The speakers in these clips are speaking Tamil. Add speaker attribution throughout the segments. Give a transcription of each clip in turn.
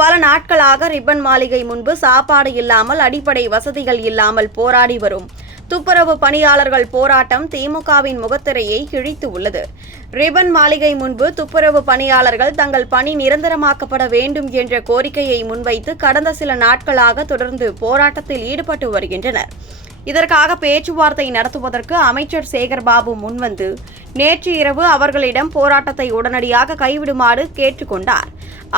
Speaker 1: பல நாட்களாக ரிப்பன் மாளிகை முன்பு சாப்பாடு இல்லாமல் அடிப்படை வசதிகள் இல்லாமல் போராடி வரும். துப்புரவு பணியாளர்கள் போராட்டம் திமுகவின் முகத்திரையை கிழித்து உள்ளது. ரிப்பன் மாளிகை முன்பு துப்புரவு பணியாளர்கள் தங்கள் பணி நிரந்தரமாக்கப்பட வேண்டும் என்ற கோரிக்கையை முன்வைத்து கடந்த சில நாட்களாக தொடர்ந்து போராட்டத்தில் ஈடுபட்டு வருகின்றனர். இதற்காக பேச்சுவார்த்தை நடத்துவதற்கு அமைச்சர் சேகர்பாபு முன்வந்து நேற்று இரவு அவர்களிடம் போராட்டத்தை உடனடியாக கைவிடுமாறு கேட்டுக்கொண்டார்.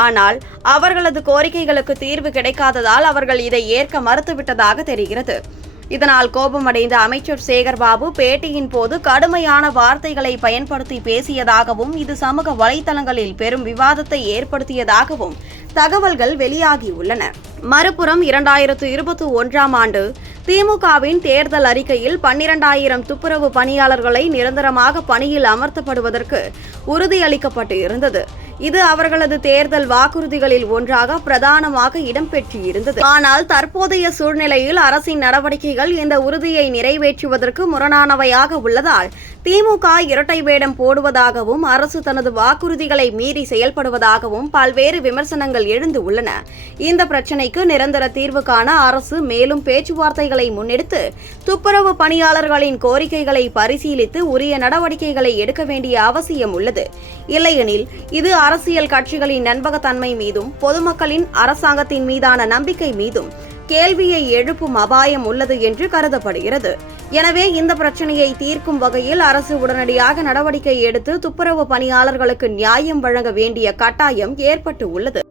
Speaker 1: ஆனால் அவர்களது கோரிக்கைகளுக்கு தீர்வு கிடைக்காததால் அவர்கள் இதை ஏற்க மறுத்துவிட்டதாக தெரிகிறது. இதனால் கோபமடைந்த அமைச்சர் சேகர்பாபு பேட்டியின் போது கடுமையான வார்த்தைகளை பயன்படுத்தி பேசியதாகவும் இது சமூக வலைதளங்களில் பெரும் விவாதத்தை ஏற்படுத்தியதாகவும் தகவல்கள் வெளியாகியுள்ளன. மறுபுறம் இரண்டாயிரத்து இருபத்தி ஒன்றாம் ஆண்டு திமுகவின் தேர்தல் அறிக்கையில் பன்னிரண்டாயிரம் துப்புரவு பணியாளர்களை நிரந்தரமாக பணியில் அமர்த்தப்படுவதற்கு உறுதியளிக்கப்பட்டு இருந்தது இது அவர்களது தேர்தல் வாக்குறுதிகளில் ஒன்றாக பிரதானமாக இடம்பெற்றிருந்தது ஆனால் தற்போதைய சூழ்நிலையில் அரசின் நடவடிக்கைகள் இந்த உறுதியை நிறைவேற்றுவதற்கு முரணானவையாக உள்ளதால் திமுக இரட்டை வேடம் போடுவதாகவும் அரசு தனது வாக்குறுதிகளை மீறி செயல்படுவதாகவும் பல்வேறு விமர்சனங்கள் எழுந்து உள்ளன. இந்த பிரச்சினைக்கு நிரந்தர தீர்வு காண அரசு மேலும் பேச்சுவார்த்தைகளை முன்னெடுத்து துப்புரவு பணியாளர்களின் கோரிக்கைகளை பரிசீலித்து உரிய நடவடிக்கைகளை எடுக்க வேண்டிய அவசியம் உள்ளது. இல்லையெனில் இது அரசியல் கட்சிகளின் நண்பகத்தன்மை மீதும் பொதுமக்களின் அரசாங்கத்தின் மீதான நம்பிக்கை மீதும் கேள்வியை எழுப்பும் அபாயம் உள்ளது என்று கருதப்படுகிறது. எனவே இந்த பிரச்சனையை தீர்க்கும் வகையில் அரசு உடனடியாக நடவடிக்கை எடுத்து துப்புரவு பணியாளர்களுக்கு நியாயம் வழங்க வேண்டிய கட்டாயம் ஏற்பட்டு உள்ளது.